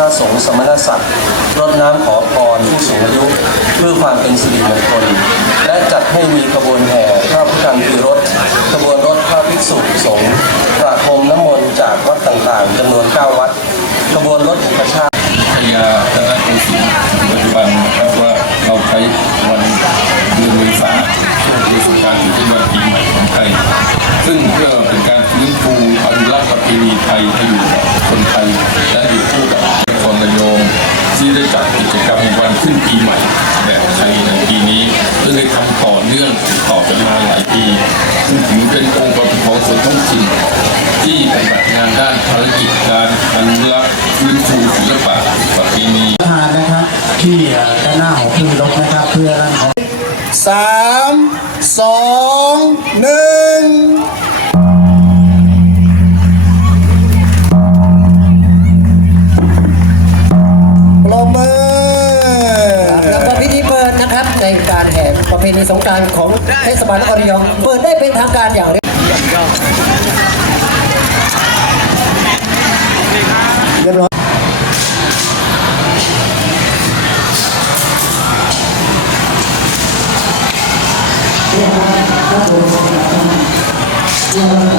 ระสงฆ์สมณศักดิ์รดน้ำขอพรผู้สูงอายุเพื่อความเป็นสิริมงคล และจัดให้มีขบวนแห่พระพุทธันตีรถขบวนรถพระภิกษุสงฆ์ประพรมน้ำมนต์จากวัดต่างๆจำนวน 9 วัด ขบวนรถอุปชาติพญาธนโกสินทร์ปัจจุบันนะครับว่าเราใช้วันเดือนเมษาช่วงเทศกาลถือเป็นวันปีใหม่ของไทยซึ่งเพื่อเป็นการฟื้นฟูอนุรักษ์ประเพณีไทยให้อยู่กับคนไทย จัดกิจกรรมวันขึ้นปีใหม่แบบไทยในปีนี้ซึ่งได้ทำต่อเนื่องต่อกันมาหลายปีซึ่งถือเป็นองค์ประกอบของส่วนท้องถิ่นที่ปฏิบัติงานด้านภารกิจการอนุรักษ์ฟื้นฟูศิลปะประเพณีทานนะครับที่ด้านหน้าของพึ่งลกนะครับเพื่อร่างของสามสองหนึ่ง ประเพณีสงกรารของเทศบาลนครระยองเปิดได้เป็นทางการอย่างเรียบเรียบร้อยส